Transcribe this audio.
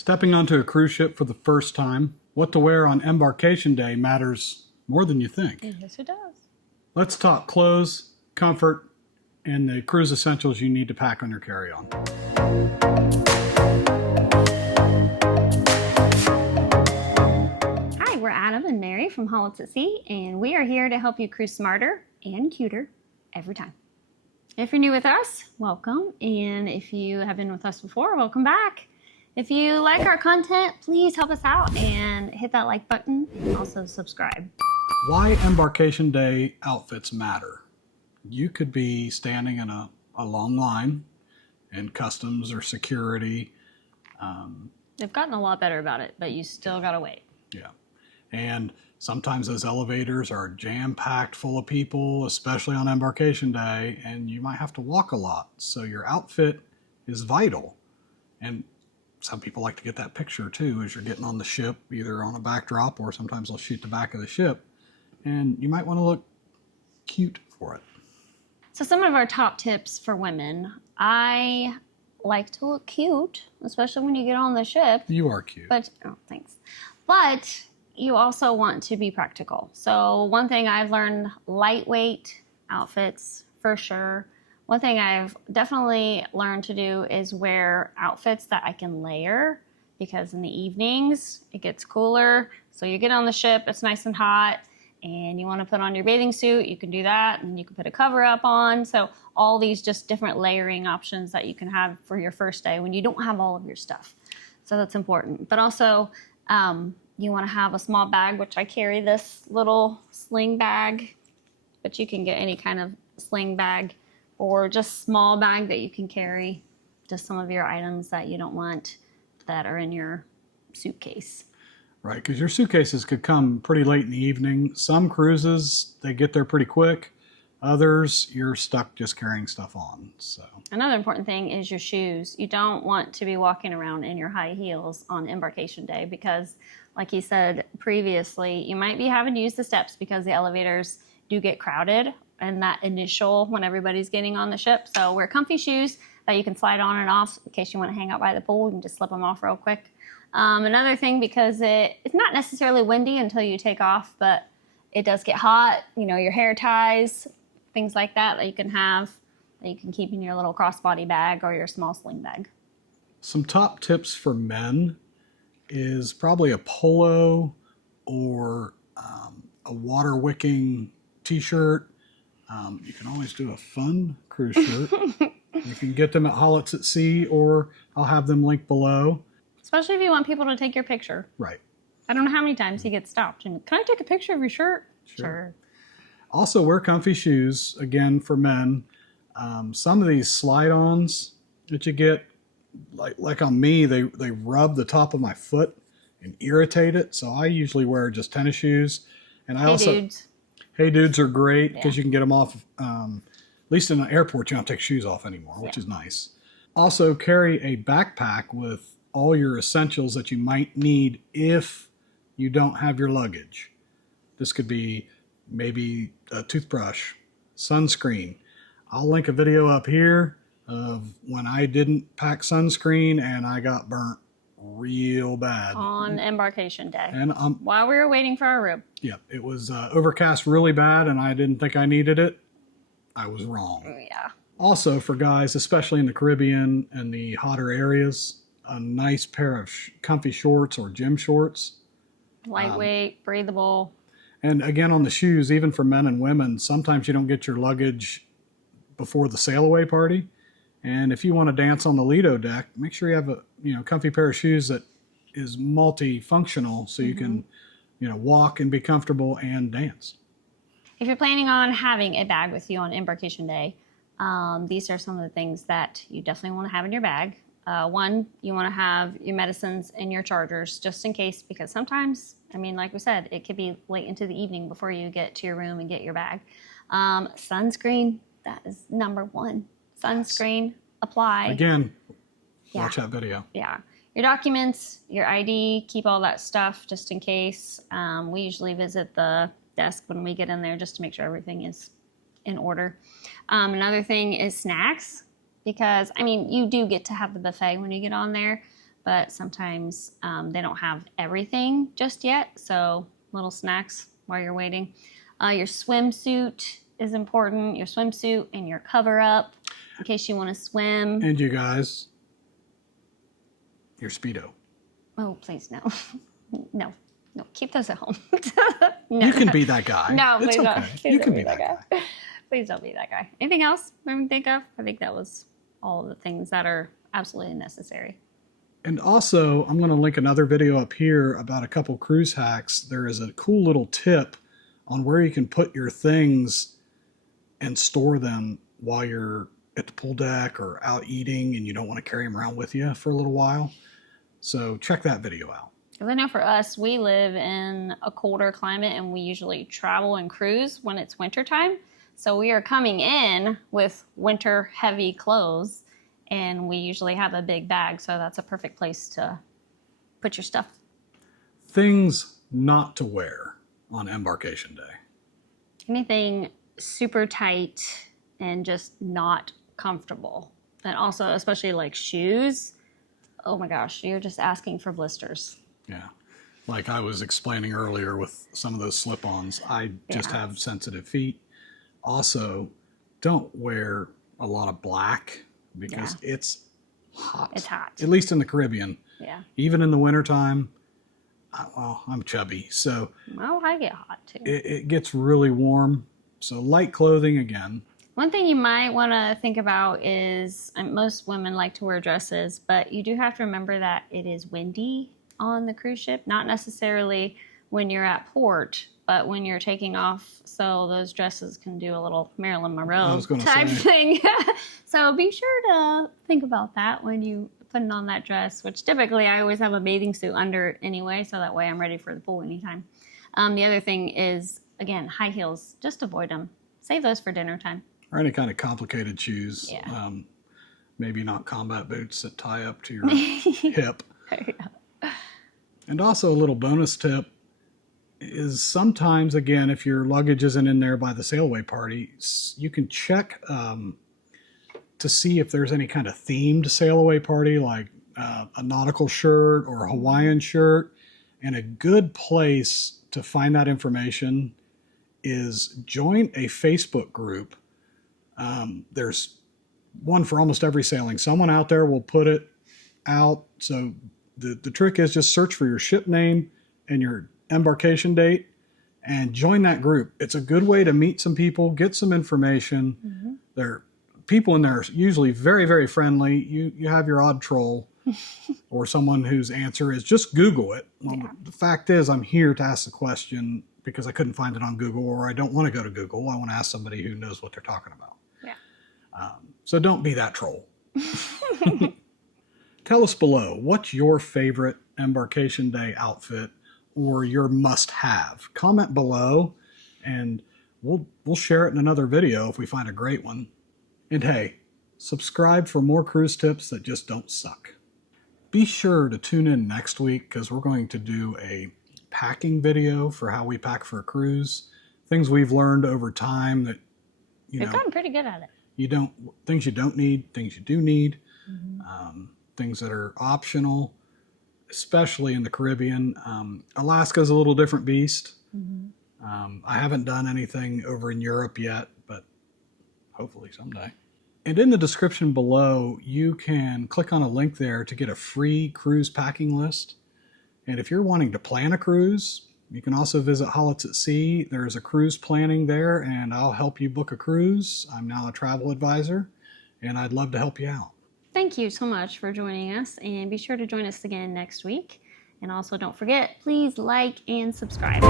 Stepping onto a cruise ship for the first time, what to wear on embarkation day matters more than you think. Yes, it does. Let's talk clothes, comfort, and the cruise essentials you need to pack on your carry-on. Hi, we're Adam and Mary from Hollett at Sea, and we are here to help you cruise smarter and cuter every time. If you're new with us, welcome, and if you have been with us before, welcome back. If you like our content, please help us out and hit that like button and also subscribe. Why embarkation day outfits matter. You could be standing in a long line in customs or security. They've gotten a lot better about it, but you still gotta wait. Yeah. And sometimes those elevators are jam-packed full of people, especially on embarkation day, and you might have to walk a lot. So your outfit is vital. And some people like to get that picture too as you're getting on the ship, either on a backdrop or sometimes they'll shoot the back of the ship. And you might want to look cute for it. So some of our top tips for women. I like to look cute, especially when you get on the ship. You are cute. But, oh, thanks. But you also want to be practical. So one thing I've learned, lightweight outfits for sure. One thing I've definitely learned to do is wear outfits that I can layer, because in the evenings it gets cooler. So you get on the ship, it's nice and hot, and you want to put on your bathing suit, you can do that, and you can put a cover up on. So all these just different layering options that you can have for your first day when you don't have all of your stuff. So that's important. But also you want to have a small bag, which I carry this little sling bag, but you can get any kind of sling bag or just small bag that you can carry just some of your items that you don't want that are in your suitcase. Right, because your suitcases could come pretty late in the evening. Some cruises, they get there pretty quick. Others, you're stuck just carrying stuff on. So another important thing is your shoes. You don't want to be walking around in your high heels on embarkation day because, like you said previously, you might be having to use the steps because the elevators do get crowded and that initial when everybody's getting on the ship. So wear comfy shoes that you can slide on and off in case you want to hang out by the pool. You can just slip them off real quick. Another thing, because it's not necessarily windy until you take off, but it does get hot. You know, your hair ties, things like that you can have, that you can keep in your little crossbody bag or your small sling bag. some top tips for men is probably a polo or a water wicking t-shirt. You can always do a fun cruise shirt. You can get them at Hollett's at Sea, or I'll have them linked below. Especially if you want people to take your picture. Right. I don't know how many times he gets stopped. And can I take a picture of your shirt? Sure. Also, wear comfy shoes, again, for men. Some of these slide-ons that you get, like on me, they rub the top of my foot and irritate it. So I usually wear just tennis shoes. And I Dudes. Hey Dudes are great because you can get them off, at least in an airport, you don't take shoes off anymore, which is nice. Also, carry a backpack with all your essentials that you might need if you don't have your luggage. This could be maybe a toothbrush, sunscreen. I'll link a video up here of when I didn't pack sunscreen and I got burnt real bad. On embarkation day. And while we were waiting for our room. Yeah, it was overcast really bad and I didn't think I needed it. I was wrong. Yeah. Also, for guys, especially in the Caribbean and the hotter areas, a nice pair of comfy shorts or gym shorts. Lightweight, breathable. And again, on the shoes, even for men and women, sometimes you don't get your luggage before the sail away party. And if you want to dance on the Lido deck, make sure you have a comfy pair of shoes that is multifunctional so you can walk and be comfortable and dance. If you're planning on having a bag with you on embarkation day, these are some of the things that you definitely want to have in your bag. One, you want to have your medicines and your chargers just in case, because sometimes, like we said, it could be late into the evening before you get to your room and get your bag. Sunscreen, that is number one. Sunscreen, apply. Again, watch that video. Yeah. Your documents, your ID, keep all that stuff just in case. We usually visit the desk when we get in there just to make sure everything is in order. Another thing is snacks, because you do get to have the buffet when you get on there, but sometimes they don't have everything just yet. So little snacks while you're waiting. Your swimsuit is important. Your swimsuit and your cover up in case you want to swim. And you guys, your Speedo. Oh, please, no. No, keep those at home. No. You can be that guy. No, it's please okay. don't. Please You don't can be that guy. Please don't be that guy. Anything else I can think of? I think that was all the things that are absolutely necessary. And also, I'm going to link another video up here about a couple cruise hacks. There is a cool little tip on where you can put your things and store them while you're at the pool deck or out eating and you don't want to carry them around with you for a little while. So check that video out. Because I know for us, we live in a colder climate and we usually travel and cruise when it's wintertime. So we are coming in with winter heavy clothes and we usually have a big bag. So that's a perfect place to put your stuff. Things not to wear on Embarkation Day. Anything super tight and just not comfortable. And also, especially like shoes. Oh my gosh, you're just asking for blisters. Yeah. Like I was explaining earlier with some of those slip-ons, I just have sensitive feet. Also, don't wear a lot of black because it's hot. It's hot. At least in the Caribbean. Yeah. Even in the wintertime, well, I'm chubby, so Well, I get hot too. it gets really warm. So light clothing again. One thing you might want to think about is most women like to wear dresses, but you do have to remember that it is windy on the cruise ship. Not necessarily when you're at port, but when you're taking off. So those dresses can do a little Marilyn Monroe type thing. So be sure to think about that when you put on that dress, which typically I always have a bathing suit under anyway, so that way I'm ready for the pool anytime. The other thing is, again, high heels. Just avoid them. Save those for dinner time. Or any kind of complicated shoes. Yeah. Maybe not combat boots that tie up to your hip. And also a little bonus tip is sometimes, again, if your luggage isn't in there by the sailaway party, you can check to see if there's any kind of themed sailaway party, like a nautical shirt or a Hawaiian shirt. And a good place to find that information is join a Facebook group. There's one for almost every sailing. Someone out there will put it out. So the trick is just search for your ship name and your embarkation date and join that group. It's a good way to meet some people, get some information. Mm-hmm. There are people in there are usually very, very friendly. You have your odd troll or someone whose answer is just Google it. Well, the fact is I'm here to ask the question because I couldn't find it on Google, or I don't want to go to Google. I want to ask somebody who knows what they're talking about. Yeah. So don't be that troll. Tell us below, what's your favorite Embarkation Day outfit or your must-have? Comment below, and we'll share it in another video if we find a great one. And hey, subscribe for more cruise tips that just don't suck. Be sure to tune in next week because we're going to do a packing video for how we pack for a cruise. Things we've learned over time that, We've gotten pretty good at it. Things you don't need, things you do need, things that are optional, especially in the Caribbean. Alaska's a little different beast. I haven't done anything over in Europe yet, but hopefully someday. And in the description below, you can click on a link there to get a free cruise packing list. And if you're wanting to plan a cruise, you can also visit Hollett's at Sea. There's a cruise planning there, and I'll help you book a cruise. I'm now a travel advisor, and I'd love to help you out. Thank you so much for joining us, and be sure to join us again next week. And also don't forget, please like and subscribe.